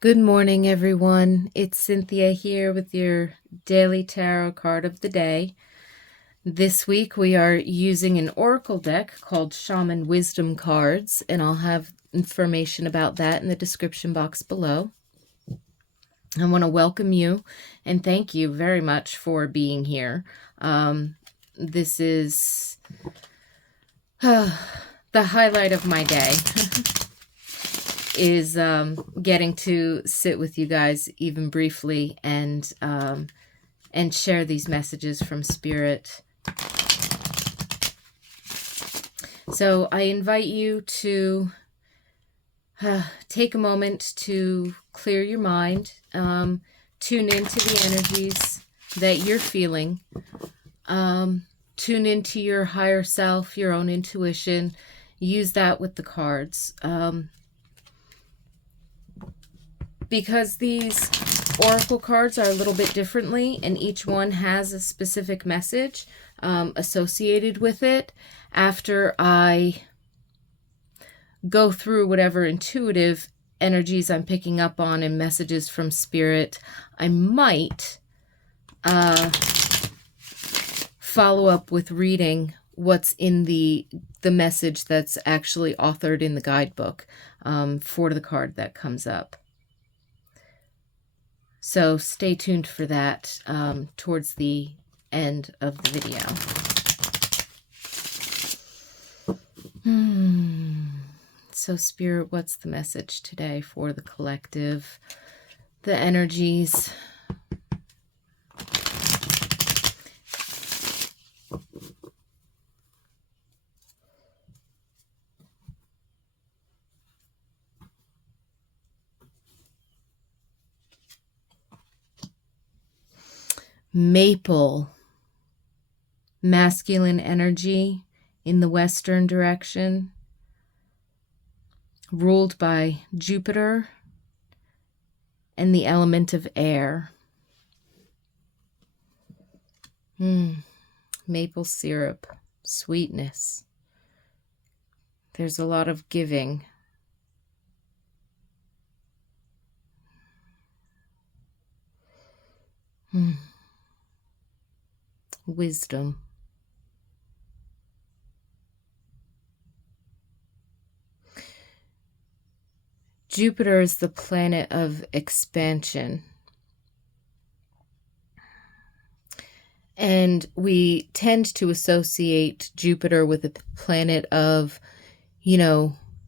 Good morning, everyone. It's Cynthia here with your daily tarot card of the day. This week we are using an oracle deck called Shaman Wisdom Cards, and I'll have information about that in the description box below. I want to welcome you and thank you very much for being here. This is the highlight of my day. Is getting to sit with you guys even briefly and share these messages from Spirit. So I invite you to take a moment to clear your mind, tune into the energies that you're feeling, tune into your higher self, your own intuition. Use that with the cards. Because these oracle cards are a little bit differently and each one has a specific message associated with it, after I go through whatever intuitive energies I'm picking up on and messages from Spirit, I might follow up with reading what's in the message that's actually authored in the guidebook for the card that comes up. So stay tuned for that towards the end of the video. So Spirit, what's the message today for the collective, the energies? Maple, masculine energy in the western direction, ruled by Jupiter and the element of air. Maple syrup, sweetness. There's a lot of giving. Wisdom. Jupiter is the planet of expansion. And we tend to associate Jupiter with a planet of,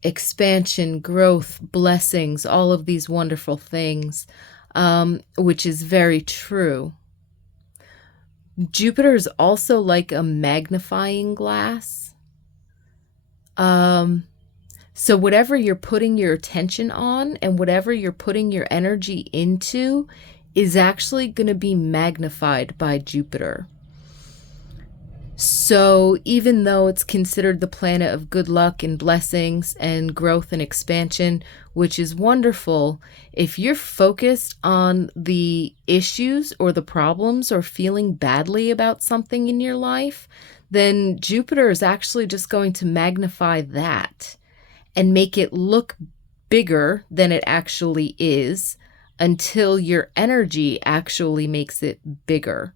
expansion, growth, blessings, all of these wonderful things, which is very true. Jupiter is also like a magnifying glass. So whatever you're putting your attention on and whatever you're putting your energy into is actually going to be magnified by Jupiter. So even though it's considered the planet of good luck and blessings and growth and expansion, which is wonderful, if you're focused on the issues or the problems or feeling badly about something in your life, then Jupiter is actually just going to magnify that and make it look bigger than it actually is until your energy actually makes it bigger.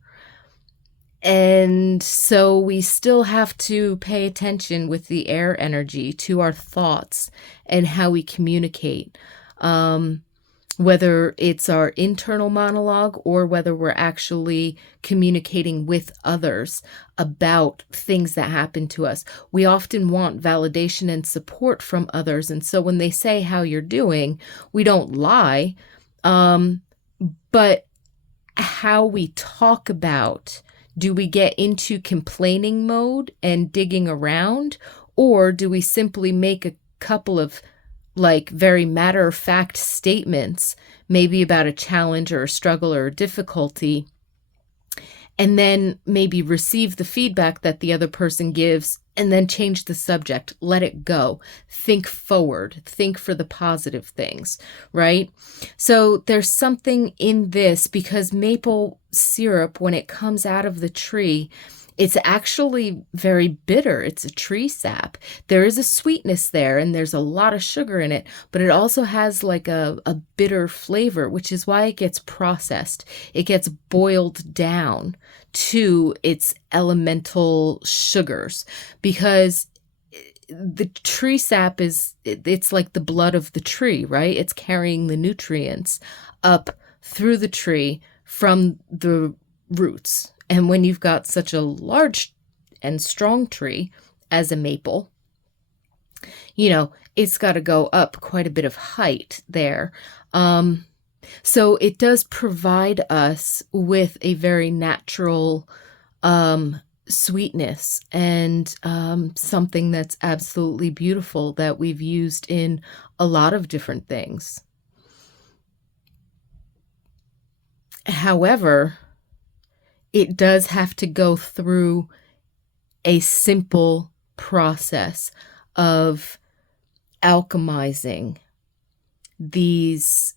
And so we still have to pay attention with the air energy to our thoughts and how we communicate, whether it's our internal monologue or whether we're actually communicating with others about things that happen to us. We often want validation and support from others. And so when they say how you're doing, we don't lie, but how we talk about, do we get into complaining mode and digging around, or do we simply make a couple of very matter-of-fact statements, maybe about a challenge or a struggle or a difficulty, and then maybe receive the feedback that the other person gives and then change the subject, let it go, think forward, think for the positive things, right? So there's something in this, because maple syrup, when it comes out of the tree, It's actually very bitter. It's a tree sap. There is a sweetness there and there's a lot of sugar in it, but it also has like a bitter flavor, which is why it gets processed. It gets boiled down to its elemental sugars because the tree sap it's like the blood of the tree, right? It's carrying the nutrients up through the tree from the roots. And when you've got such a large and strong tree as a maple, it's got to go up quite a bit of height there. So it does provide us with a very natural sweetness and something that's absolutely beautiful that we've used in a lot of different things. However, it does have to go through a simple process of alchemizing these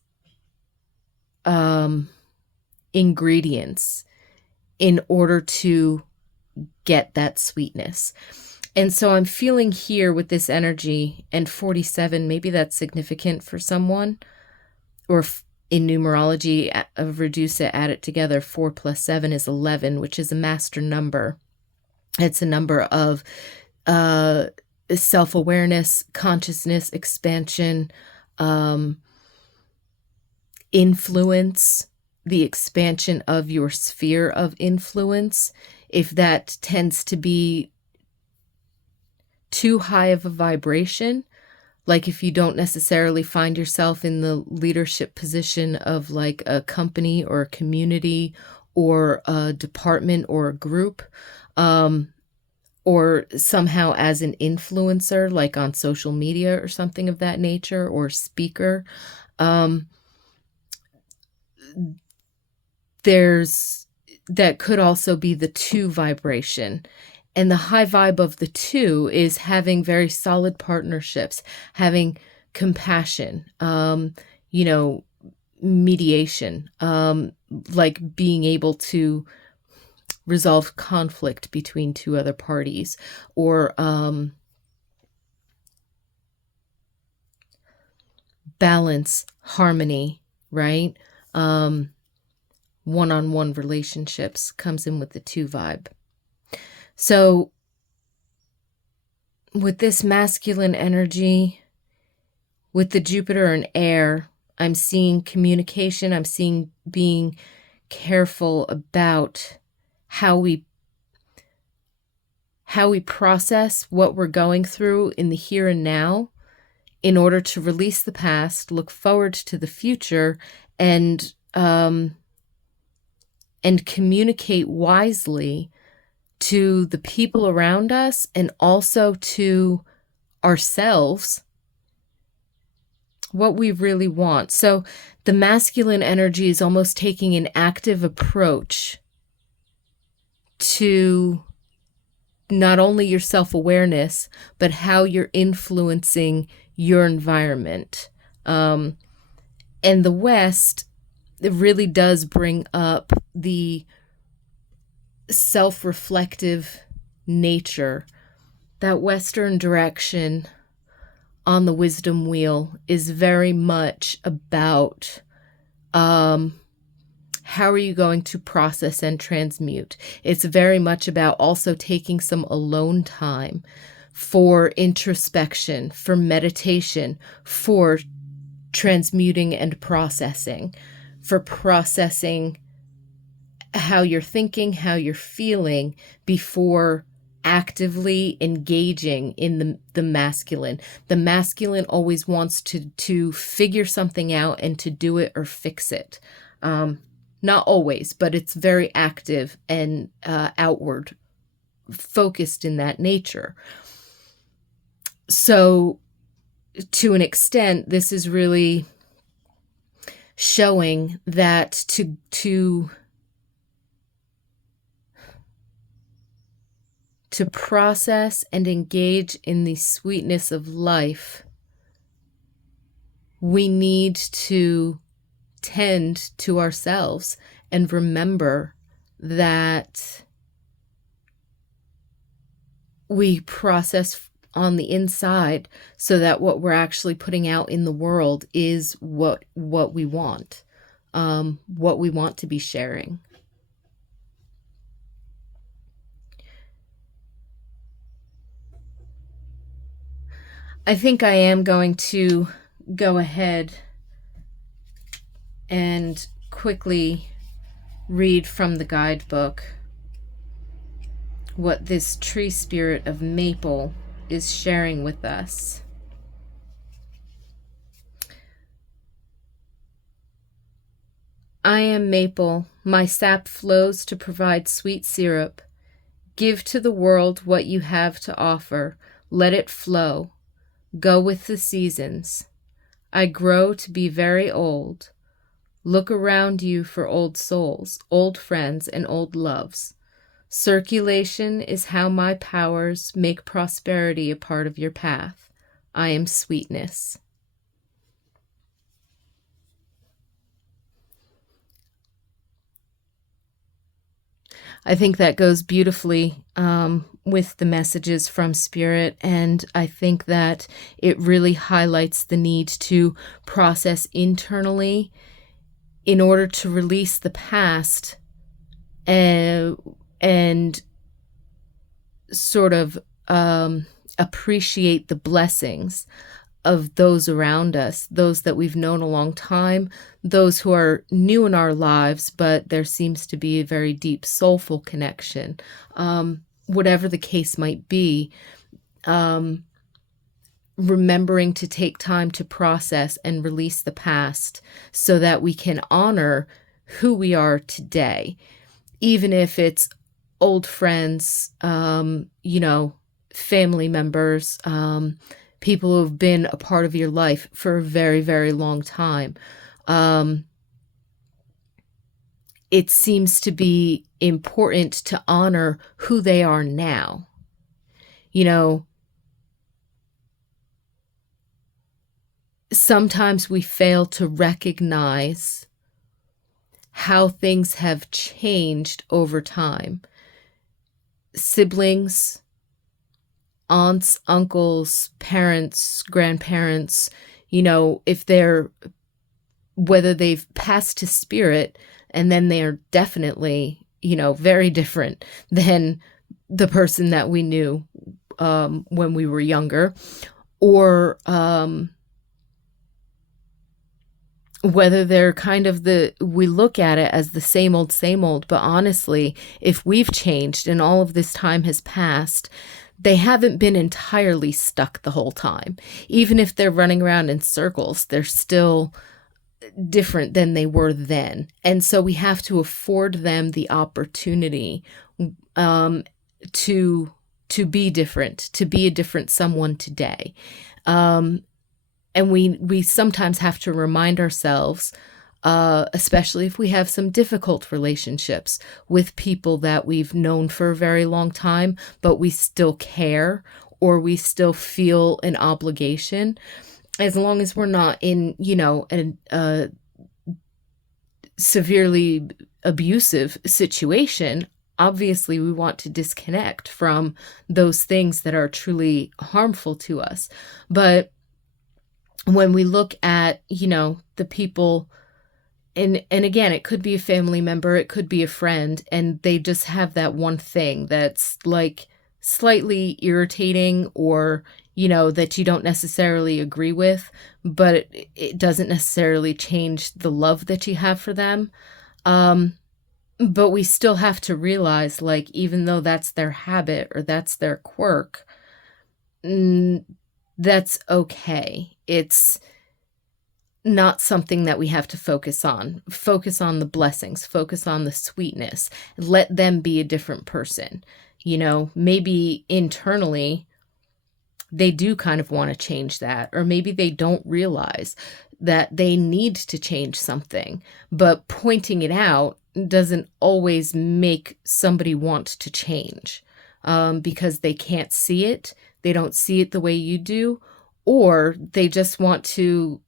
ingredients in order to get that sweetness. And so I'm feeling here with this energy, and 47, maybe that's significant for someone, or in numerology of reduce it, add it together, 4 plus 7 is 11, which is a master number. It's a number of self-awareness, consciousness, expansion, influence, the expansion of your sphere of influence. If that tends to be too high of a vibration, like if you don't necessarily find yourself in the leadership position of like a company or a community or a department or a group, or somehow as an influencer, like on social media or something of that nature, or speaker, that could also be the 2 vibration. And the high vibe of the 2 is having very solid partnerships, having compassion, mediation, like being able to resolve conflict between 2 other parties, or balance, harmony, right? One-on-one relationships comes in with the 2 vibe. So with this masculine energy, with the Jupiter and air, I'm seeing communication. I'm seeing being careful about how we process what we're going through in the here and now in order to release the past, look forward to the future, and communicate wisely to the people around us and also to ourselves what we really want. So the masculine energy is almost taking an active approach to not only your self-awareness, but how you're influencing your environment. And the West, it really does bring up the self-reflective nature. That Western direction on the wisdom wheel is very much about how are you going to process and transmute. It's very much about also taking some alone time for introspection, for meditation, for transmuting and processing, for processing how you're thinking, how you're feeling before actively engaging in the masculine. The masculine always wants to figure something out and to do it or fix it. Not always, but it's very active and outward focused in that nature. So to an extent, this is really showing that to process and engage in the sweetness of life, we need to tend to ourselves and remember that we process on the inside so that what we're actually putting out in the world is what we want, what we want to be sharing. I think I am going to go ahead and quickly read from the guidebook what this tree spirit of maple is sharing with us. I am maple. My sap flows to provide sweet syrup. Give to the world what you have to offer. Let it flow. Go with the seasons. I grow to be very old. Look around you for old souls, old friends, and old loves. Circulation is how my powers make prosperity a part of your path. I am sweetness. I think that goes beautifully with the messages from Spirit, and I think that it really highlights the need to process internally in order to release the past and sort of appreciate the blessings of those around us, those that we've known a long time, those who are new in our lives, but there seems to be a very deep soulful connection. Whatever the case might be, remembering to take time to process and release the past so that we can honor who we are today, even if it's old friends, family members, people who have been a part of your life for a very, very long time. It seems to be important to honor who they are now. Sometimes we fail to recognize how things have changed over time. Siblings, aunts, uncles, parents, grandparents, whether they've passed to spirit, and then they are definitely, very different than the person that we knew when we were younger, or whether they're kind of we look at it as the same old, but honestly, if we've changed and all of this time has passed, they haven't been entirely stuck the whole time. Even if they're running around in circles, they're still different than they were then. And so we have to afford them the opportunity to be different, to be a different someone today. And we sometimes have to remind ourselves, especially if we have some difficult relationships with people that we've known for a very long time, but we still care or we still feel an obligation, as long as we're not in, a severely abusive situation. Obviously, we want to disconnect from those things that are truly harmful to us. But when we look at, the people, and again, it could be a family member, it could be a friend, and they just have that one thing that's like slightly irritating, or, that you don't necessarily agree with, but it doesn't necessarily change the love that you have for them. But we still have to realize, like, even though that's their habit or that's their quirk, that's okay. It's not something that we have to focus on. Focus on the blessings, focus on the sweetness. Let them be a different person. Maybe internally they do kind of want to change that, or maybe they don't realize that they need to change something, but pointing it out doesn't always make somebody want to change, because they can't see it. They don't see it the way you do, or they just want to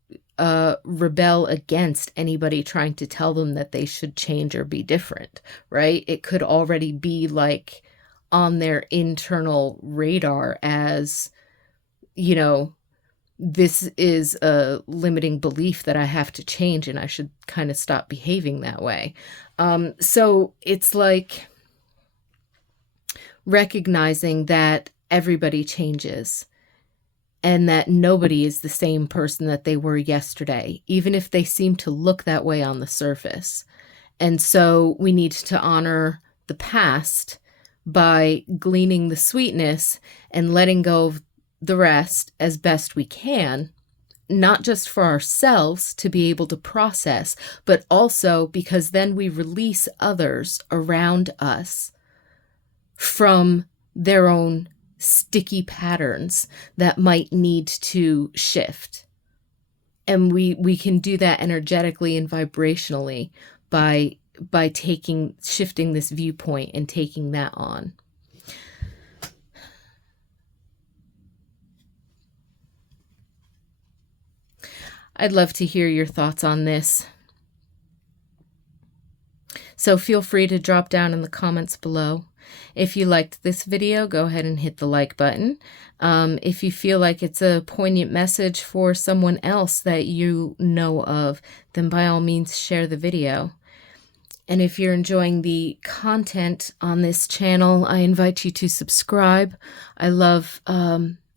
rebel against anybody trying to tell them that they should change or be different, right? It could already be like on their internal radar as, you know, this is a limiting belief that I have to change and I should kind of stop behaving that way. So it's like recognizing that everybody changes and that nobody is the same person that they were yesterday, even if they seem to look that way on the surface. And so we need to honor the past by gleaning the sweetness and letting go of the rest as best we can, not just for ourselves to be able to process, but also because then we release others around us from their own sticky patterns that might need to shift. And we can do that energetically and vibrationally by shifting this viewpoint and taking that on. I'd love to hear your thoughts on this. So feel free to drop down in the comments below. If you liked this video, go ahead and hit the like button. If you feel like it's a poignant message for someone else that you know of, then by all means share the video. And if you're enjoying the content on this channel, I invite you to subscribe. I love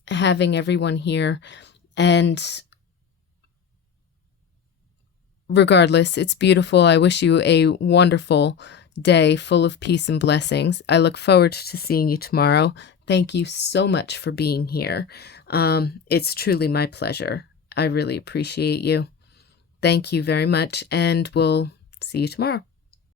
having everyone here. And regardless, it's beautiful. I wish you a wonderful day full of peace and blessings. I look forward to seeing you tomorrow. Thank you so much for being here. It's truly my pleasure. I really appreciate you. Thank you very much, and we'll see you tomorrow.